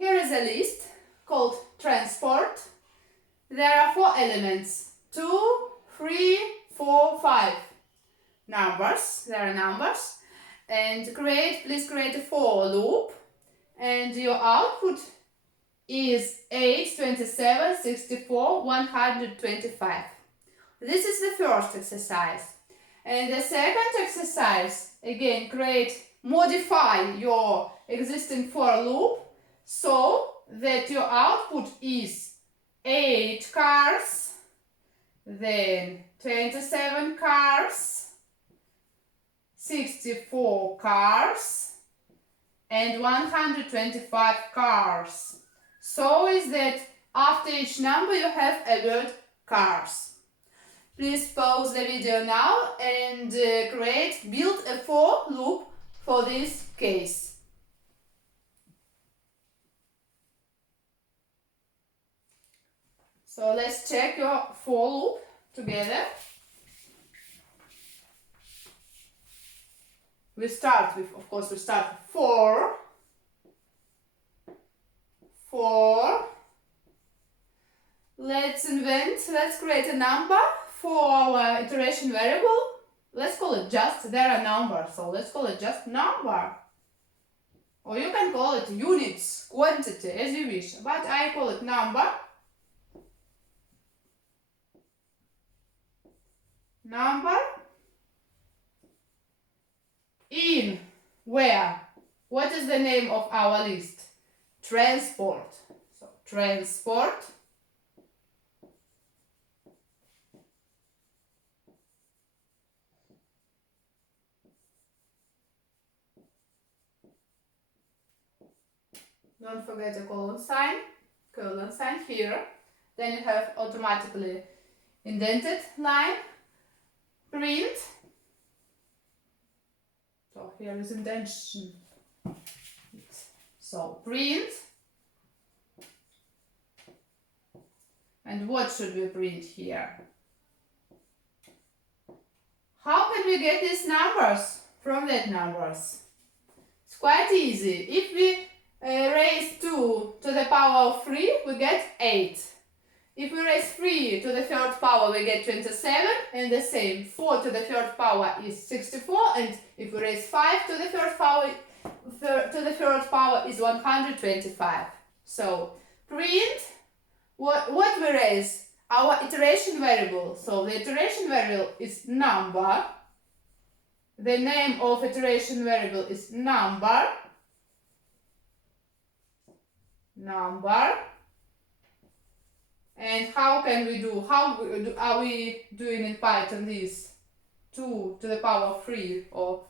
Here is a list called transport. There are 4 elements, 2, 3, 4, 5 numbers. There are numbers. And please create a for loop. And your output is 8, 27, 64, 125. This is the first exercise. And the second exercise, again, modify your existing for loop so that your output is 8 cars, then 27 cars, 64 cars, and 125 cars. So is that after each number you have a word cars. Please pause the video now and build a for loop for this case. So let's check your for loop together. We start with 4. Let's create a number for our iteration variable. Let's call it just, there are numbers, so let's call it just number. Or you can call it units, quantity, as you wish, but I call it number. Number in where? What is the name of our list? Transport. So transport. Don't forget a colon sign here. Then you have automatically indented line. Print. So here is indentation. So print. And what should we print here? How can we get these numbers from that numbers? It's quite easy. If we raise 2 to the power of 3, we get 8. If we raise 3 to the third power, we get 27, and the same. 4 to the third power is 64, and if we raise 5 to the third power is 125. So print what we raise, our iteration variable. So the iteration variable is number. The name of iteration variable is number. And how are we doing in Python this? 2 to the power of 3 or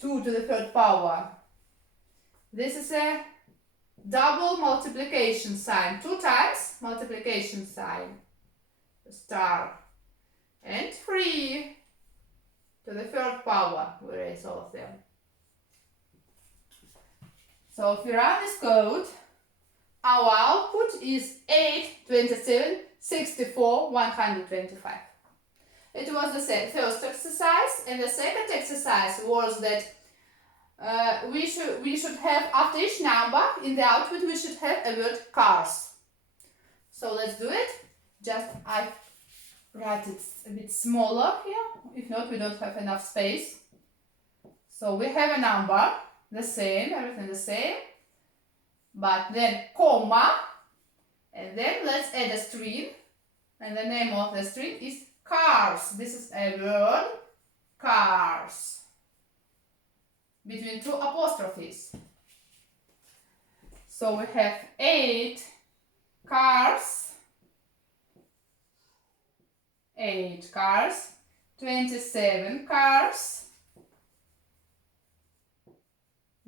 2 to the third power. This is a double multiplication sign. 2 times multiplication sign. Star. And 3 to the third power. We raise all of them. So if we run this code, our output is 8, 27, 64, 125. It was the first exercise, and the second exercise was that we should have, after each number in the output, we should have a word cars. So let's do it. I write it a bit smaller here. If not, we don't have enough space. So we have a number, the same, everything the same. But then comma, and then let's add a string, and the name of the string is cars. This is a word, cars, between 2 apostrophes. So we have 8 cars, 27 cars,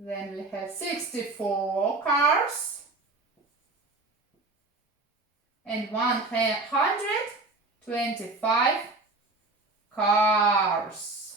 then we have 64 cars, and 125 cars.